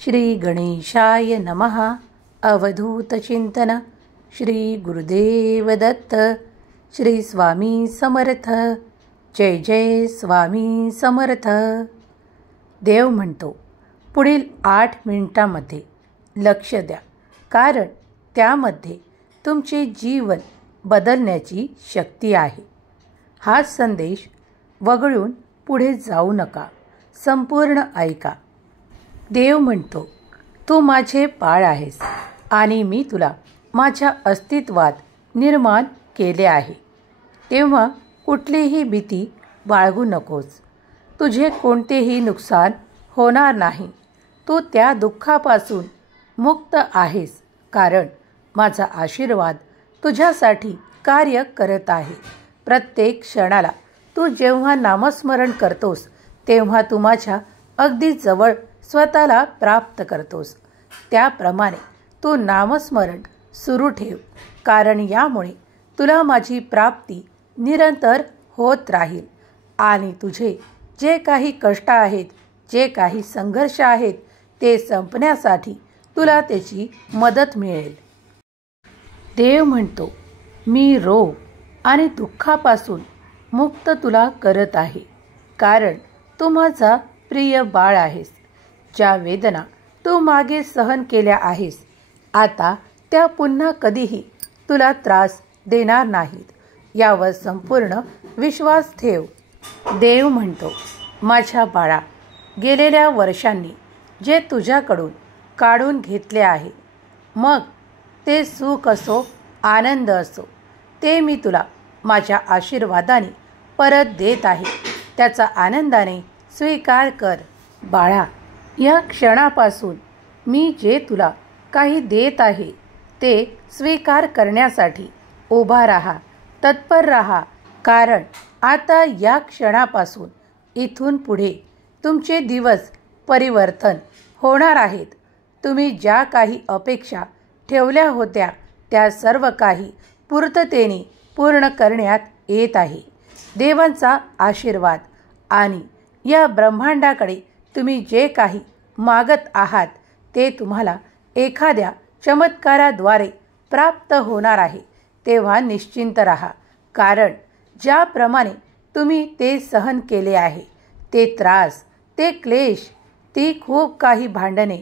श्री गणेशाय नमः. अवधूत चिंतन. श्री गुरुदेव दत्त. श्री स्वामी समर्थ. जय जय स्वामी समर्थ. देव म्हणतो, पुढील 8 मिनिटांमध्ये लक्ष द्या, कारण त्यामध्ये तुमचे जीवन बदलण्याची शक्ती आहे. हा संदेश वगळून पुढे जाऊ नका, संपूर्ण ऐका. देव म्हणतो, तू माझे बाळ आहेस आणि मी तुला माझ्या अस्तित्वात निर्माण केले आहे. तेव्हा कुठलीही भीती बाळगू नकोस. तुझे कोणतेही नुकसान होणार नाही. तू त्या दुःखापासून मुक्त आहेस, कारण माझा आशीर्वाद तुझ्यासाठी कार्य करत आहे. प्रत्येक क्षणाला तू जेव्हा नामस्मरण करतोस, तेव्हा तू माझ्या अगदी जवळ स्वतःला प्राप्त करतोस. त्याप्रमाणे तू नामस्मरण सुरू ठेव, कारण यामुळे तुला माझी प्राप्ती निरंतर होत राहील आणि तुझे जे काही कष्ट आहेत, जे काही संघर्ष आहेत, ते संपण्यासाठी तुला त्याची मदत मिळेल. देव म्हणतो, मी रोग आणि दुःखापासून मुक्त तुला करत आहे, कारण तू माझा प्रिय बाळ आहेस. ज्या वेदना तू मागे सहन केल्या आहेस, आता त्या पुन्हा कधीही तुला त्रास देणार नाहीत, यावर संपूर्ण विश्वास ठेव. देव म्हणतो, माझ्या बाळा, गेलेल्या वर्षांनी जे तुझ्याकडून काढून घेतले आहे, मग ते सुख असो, आनंद असो, ते मी तुला माझ्या आशीर्वादाने परत देत आहे. त्याचा आनंदाने स्वीकार कर. बाळा, या क्षणापासून मी जे तुला काही देत आहे, ते स्वीकार करण्यासाठी उभा राहा, तत्पर राहा, कारण आता या क्षणापासून इथून पुढे तुमचे दिवस परिवर्तन होणार आहेत. तुम्ही ज्या काही अपेक्षा ठेवल्या होत्या, त्या सर्व काही पूर्ततेने पूर्ण करण्यात येत आहे. देवांचा आशीर्वाद आणि या ब्रह्मांडाकडे तुम्ही जे काही मागत आहात, ते तुम्हाला एखाद्या चमत्काराद्वारे प्राप्त होणार आहे. तेव्हा निश्चिंत राहा, कारण ज्याप्रमाणे तुम्ही ते सहन केले आहे, ते त्रास, ते क्लेश, ती खूप काही भांडणे,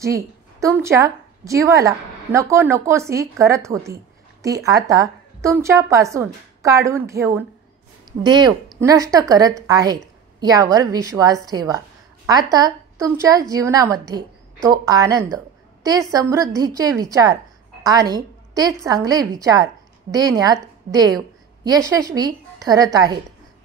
जी तुमच्या जीवाला नको नकोसी करत होती, ती आता तुमच्यापासून काढून घेऊन देव नष्ट करत आहेत, यावर विश्वास ठेवा. आता तुमच्या जीवनामध्ये तो आनंद, ते समृद्धीचे विचार आणि ते चांगले विचार देण्यात देव यशस्वी ठरत आहेत,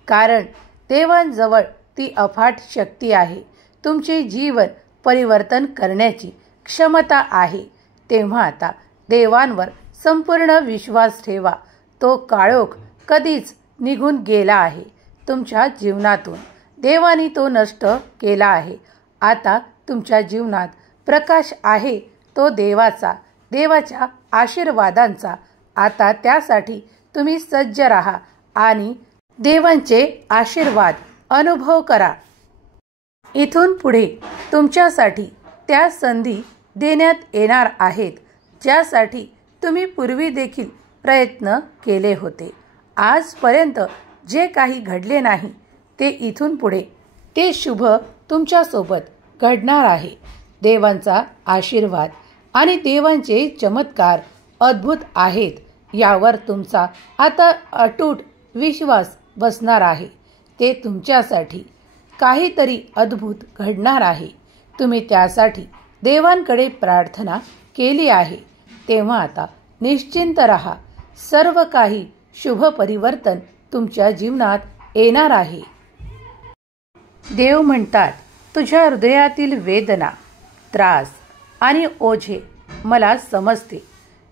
कारण देवांजवळ ती अफाट शक्ती आहे. तुमचे जीवन परिवर्तन करण्याची क्षमता आहे. तेव्हा आता देवांवर संपूर्ण विश्वास ठेवा. तो काळोख कधीच निघून गेला आहे तुमच्या जीवनातून. देवाने तो नष्ट केला आहे. आता तुमच्या जीवनात प्रकाश आहे, तो देवाचा, देवाच्या आशीर्वादांचा. आता त्यासाठी तुम्ही सज्ज राहा आणि देवांचे आशीर्वाद अनुभव करा. इथून पुढे तुमच्यासाठी त्या संधी देण्यात येणार आहेत, ज्यासाठी तुम्ही पूर्वी देखील प्रयत्न केले होते. आजपर्यंत जे काही घडले नाही, ते इथून पुढे ते शुभ तुमच्यासोबत घडणार आहे. देवांचा आशीर्वाद आणि देवांचे चमत्कार अद्भुत आहेत, यावर तुमचा आता अटूट विश्वास बसणार आहे. ते तुमच्यासाठी काहीतरी अद्भुत घडणार आहे. तुम्ही त्यासाठी देवांकडे प्रार्थना केली आहे. तेव्हा आता निश्चिंत राहा. सर्व काही शुभ परिवर्तन तुमच्या जीवनात येणार आहे. देव म्हणतात, तुझ्या हृदयातील वेदना, त्रास आणि ओझे मला समजते.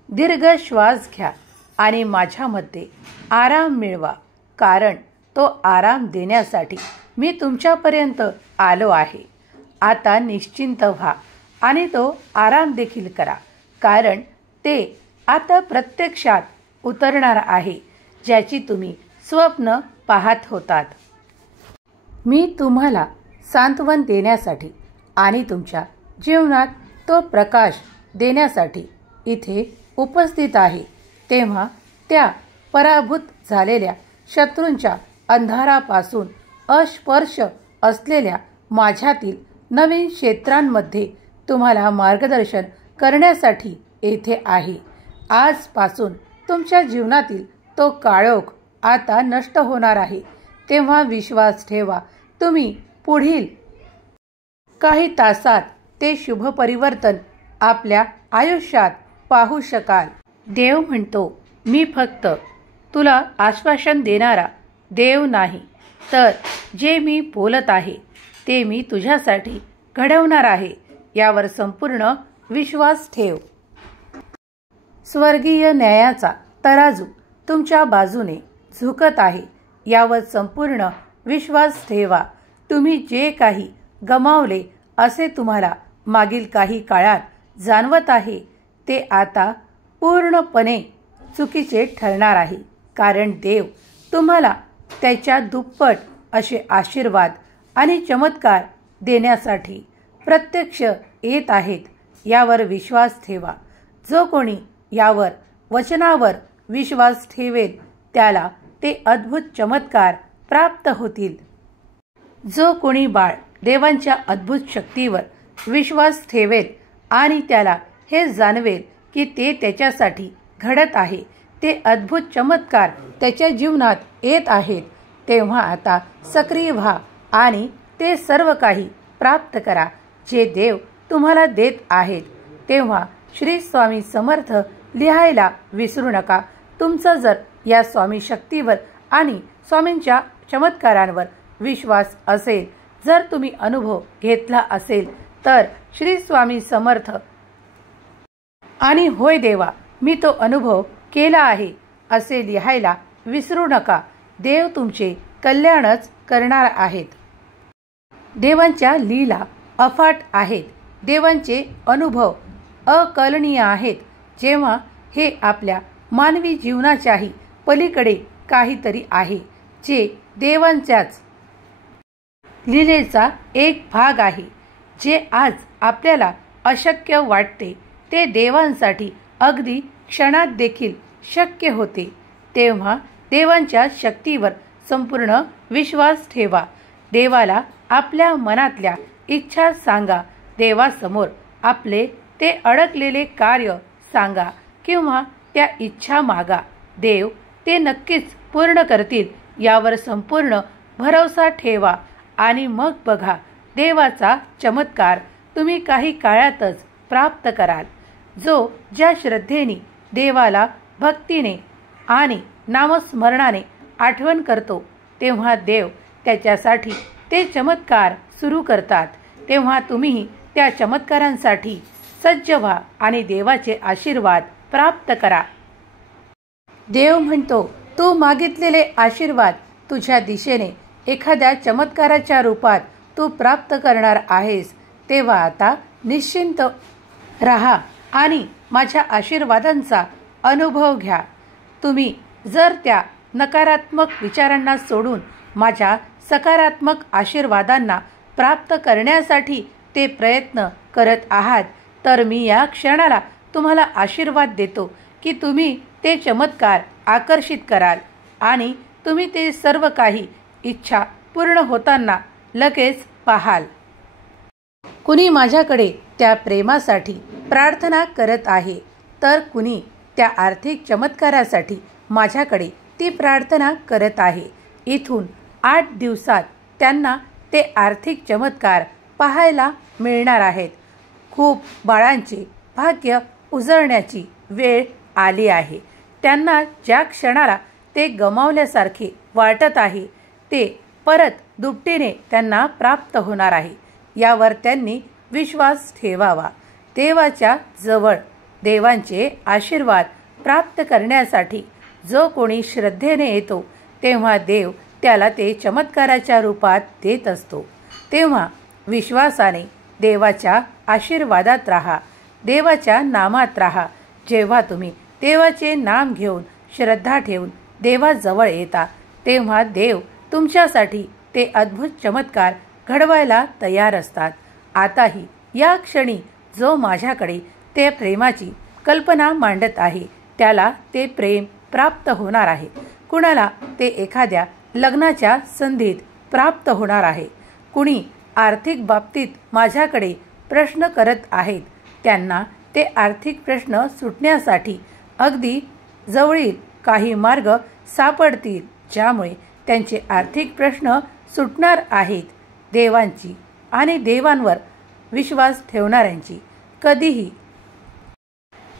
दीर्घ श्वास घ्या आणि माझ्यामध्ये आराम मिळवा, कारण तो आराम देण्यासाठी मी तुमच्यापर्यंत आलो आहे. आता निश्चिंत व्हा आणि तो आराम देखील करा, कारण ते आता प्रत्यक्षात उतरणार आहे, ज्याची तुम्ही स्वप्न पाहत होतात. मी तुम्हाला सांत्वन देण्यासाठी आणि तुमच्या जीवनात तो प्रकाश देण्यासाठी इथे उपस्थित आहे, तेव्हा त्या पराभूत झालेल्या शत्रूंच्या अंधारापासून अस्पर्श असलेल्या माझ्यातील नवीन क्षेत्रांमध्ये तुम्हाला मार्गदर्शन करण्यासाठी येथे आहे. आजपासून तुमच्या जीवनातील तो काळोख आता नष्ट होणार आहे. तेव्हा विश्वास ठेवा, तुम्ही पुढील काही तासात ते शुभ परिवर्तन आपल्या आयुष्यात पाहू शकाल. देव म्हणतो, मी फक्त तुला आश्वासन देणारा देव नाही, तर जे मी बोलत आहे ते मी तुझ्यासाठी घडवणार आहे, यावर संपूर्ण विश्वास ठेव. स्वर्गीय न्यायाचा तराजू तुमच्या बाजूने झुकत आहे, यावर संपूर्ण विश्वास ठेवा. तुम्ही जे काही गमावले असे तुम्हाला मागील काही काळात जाणवत आहे, ते आता पूर्णपणे चुकीचे ठरणार आहे, कारण देव तुम्हाला त्याच्या दुप्पट असे आशीर्वाद आणि चमत्कार देण्यासाठी प्रत्यक्ष येत आहेत, यावर विश्वास ठेवा. जो कोणी यावर वचनावर विश्वास ठेवेल त्याला ते अद्भुत चमत्कार प्राप्त होतील. जो कोणी बाळ देवांच्या अद्भुत शक्तीवर विश्वास ठेवेल आणि त्याला हे जाणवेल की ते त्याच्यासाठी घडत आहे, ते अद्भुत चमत्कार त्याच्या जीवनात येत आहेत, तेव्हा आता सक्रिय व्हा आणि ते सर्व काही प्राप्त करा जे देव तुम्हाला देत आहेत. तेव्हा श्री स्वामी समर्थ लिहायला विसरू नका. तुमचा जर या स्वामी शक्तीवर आणि स्वामींच्या चमत्कारांवर विश्वास असेल, जर तुम्ही अनुभव घेतला असेल, तर श्री स्वामी समर्थ आणि होय देवा मी तो अनुभव केला आहे असे लिहायला विसरू नका. देव तुमचे कल्याणच करणार आहेत. देवांच्या लीला अफाट आहेत. देवांचे अनुभव अकल्पनीय आहेत. जेव्हा हे आपल्या मानवी जीवनाच्याही पलीकडे काहीतरी आहे, जे देवांच्याच लीलेचा एक भाग आहे. जे आज आपल्याला अशक्य वाटते ते देवांसाठी अगदी क्षणात देखील शक्य होते. तेव्हा देवांच्या शक्तीवर संपूर्ण विश्वास ठेवा. देवाला आपल्या मनातल्या इच्छा सांगा. देवासमोर आपले ते अडकलेले कार्य सांगा किंवा त्या इच्छा मागा. देव ते नक्कीच पूर्ण करतील यावर संपूर्ण भरोसा ठेवा आणि मग बघा देवाचा चमत्कार तुम्ही काही काळातच प्राप्त कराल. जो ज्या श्रद्धेने देवाला भक्तीने आणि नामस्मरणाने आठवण करतो, तेव्हा देव त्याच्यासाठी ते चमत्कार सुरू करतात. तेव्हा तुम्ही त्या चमत्कारांसाठी सज्ज व्हा आणि देवाचे आशीर्वाद प्राप्त करा. देव म्हणतो, तू मागितलेले आशीर्वाद तुझ्या दिशेने एखाद्या चमत्काराच्या रूपात तू प्राप्त करणार आहेस. तेव्हा आता निश्चिंत राहा आणि माझ्या आशीर्वादांचा अनुभव घ्या. तुम्ही जर त्या नकारात्मक विचारांना सोडून माझ्या सकारात्मक आशीर्वादांना प्राप्त करण्यासाठी ते प्रयत्न करत आहात, तर मी या क्षणाला तुम्हाला आशीर्वाद देतो की तुम्ही ते चमत्कार आकर्षित कराल आणि तुम्ही ते सर्व काही इच्छा पूर्ण होताना लगेच पाहाल. कुणी माझ्याकडे त्या प्रेमासाठी प्रार्थना करत आहे, तर कुणी त्या आर्थिक चमत्कारासाठी माझ्याकडे ती प्रार्थना करत आहे. इथून 8 दिवसात त्यांना ते आर्थिक चमत्कार पाहायला मिळणार आहेत. खूप बाळांचे भाग्य उजळण्याची वेळ आली आहे. त्यांना ज्या क्षणाला ते गमावल्यासारखे वाटत आहे, ते परत दुपटीने त्यांना प्राप्त होणार आहे. यावर त्यांनी विश्वास ठेवावा. देवाच्या जवळ देवांचे आशीर्वाद प्राप्त करण्यासाठी जो कोणी श्रद्धेने येतो, तेव्हा देव त्याला ते चमत्काराच्या रूपात देत असतो. तेव्हा विश्वासाने देवाच्या आशीर्वादात राहा, देवाच्या नामात राहा. जेव्हा तुम्ही देवाचे नाम घेऊन श्रद्धा ठेवून देवाजवळ येता, तेव्हा देव तुमच्यासाठी ते अद्भुत चमत्कार घडवायला तयार असतात. आताही या क्षणी जो माझ्याकडे ते प्रेमाची कल्पना मांडत आहे त्याला ते प्रेम प्राप्त होणार आहे. कुणाला ते एखाद्या लग्नाच्या संधीत प्राप्त होणार आहे. कुणी आर्थिक बाबतीत माझ्याकडे प्रश्न करत आहेत त्यांना ते आर्थिक प्रश्न सुटण्यासाठी अगदी जवळील काही मार्ग सापडतील ज्यामुळे त्यांचे आर्थिक प्रश्न सुटणार आहेत. देवांची आणि देवांवर विश्वास ठेवणाऱ्यांची कधीही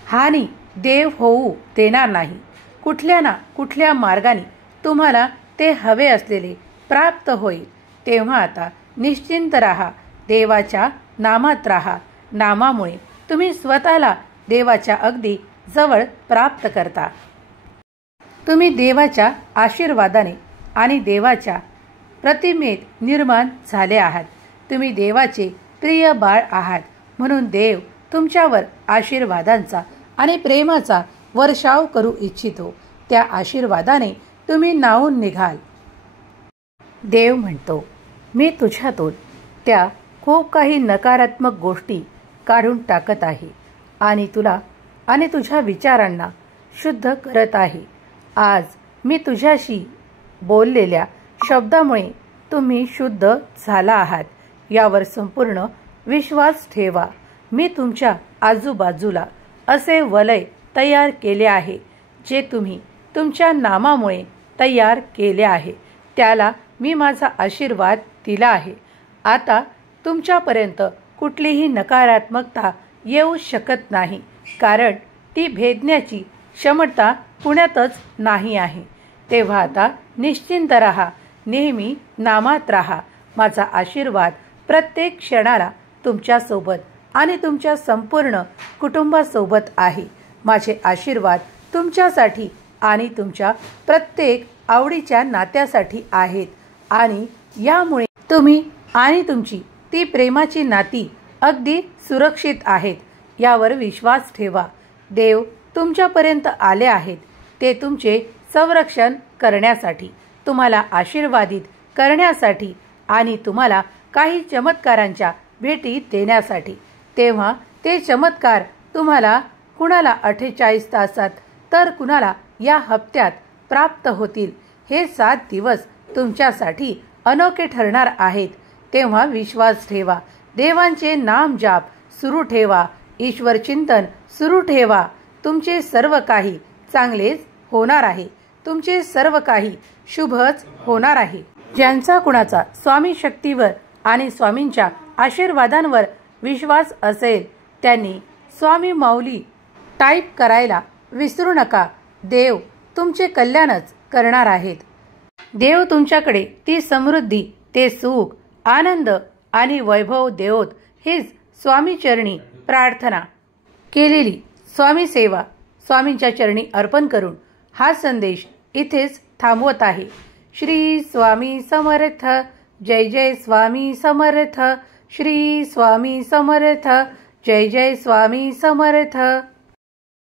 हानी देव होऊ देणार नाही. कुठल्या ना कुठल्या मार्गाने तुम्हाला ते हवे असलेले प्राप्त होईल. तेव्हा आता निश्चिंत राहा. देवाच्या नामात राहा. नामामुळे तुम्ही स्वतःला देवाच्या अगदी जवळ प्राप्त करता. तुम्ही देवाच्या आशीर्वादाने आणि देवाच्या प्रतिमेत निर्माण झाले आहात. तुम्ही देवाचे प्रिय बाळ आहात म्हणून देव तुमच्यावर आशीर्वादांचा आणि प्रेमाचा वर्षाव करू इच्छितो. त्या आशीर्वादाने तुम्ही नावून निघाल. देव म्हणतो, मी तुझ्यातून त्या खूप काही नकारात्मक गोष्टी काढून टाकत आहे आणि तुला आणि तुझ्या विचारांना शुद्ध करत आहे. आज मी तुझ्याशी बोललेल्या शब्दामुळे तुम्ही शुद्ध झाला आहात यावर संपूर्ण विश्वास ठेवा. मी तुमच्या आजूबाजूला असे वलय तयार केले आहे जे तुम्ही तुमच्या नामामुळे तयार केले आहे. त्याला मी माझा आशीर्वाद दिला आहे. आता तुमच्यापर्यंत कुठलीही नकारात्मकता येऊ शकत नाही कारण ती भेदण्याची क्षमता पुण्यातच नाही आहे. तेव्हा आता निश्चिंत राहा. नेहमी नामात राहा. माझा आशीर्वाद प्रत्येक क्षणाला तुमच्यासोबत आणि तुमच्या संपूर्ण कुटुंबासोबत आहे. माझे आशीर्वाद तुमच्यासाठी आणि तुमच्या प्रत्येक आवडीच्या नात्यासाठी आहेत आणि यामुळे तुम्ही आणि तुमची ती प्रेमाची नाती अगदी सुरक्षित आहेत. यावर विश्वास ठेवा. देव तुमच्यापर्यंत आले आहेत. ते तुमचे संरक्षण करण्यासाठी, तुम्हाला आशीर्वादित करण्यासाठी आणि तुम्हाला काही चमत्कारांच्या भेटी देण्यासाठी. तेव्हा ते चमत्कार तुम्हाला कुणाला 48 तासात तर कुणाला या हप्त्यात प्राप्त होतील. हे 7 दिवस तुमच्यासाठी अनोखे ठरणार आहेत. तेव्हा विश्वास ठेवा. देवांचे नाम जाप सुरू ठेवा. ईश्वर चिंतन सुरू ठेवा. तुमचे सर्व काही चांगलेच होणार आहे. तुमचे सर्व काही शुभच होणार आहे. ज्यांचा कुणाचा स्वामी शक्तीवर आणि स्वामींच्या आशीर्वादांवर विश्वास असेल त्यांनी स्वामी माऊली टाईप करायला विसरू नका. देव तुमचे कल्याणच करणार आहेत. देव तुमच्याकडे ती समृद्धी, ते सुख, आनंद आणि वैभव देवोत. हीच स्वामी चरणी प्रार्थना केलेली स्वामी सेवा स्वामींच्या चरणी अर्पण करून हा संदेश इथेच थांबवत आहे. श्री स्वामी समर्थ. जय जय स्वामी समर्थ. श्री स्वामी समर्थ. जय जय स्वामी समर्थ.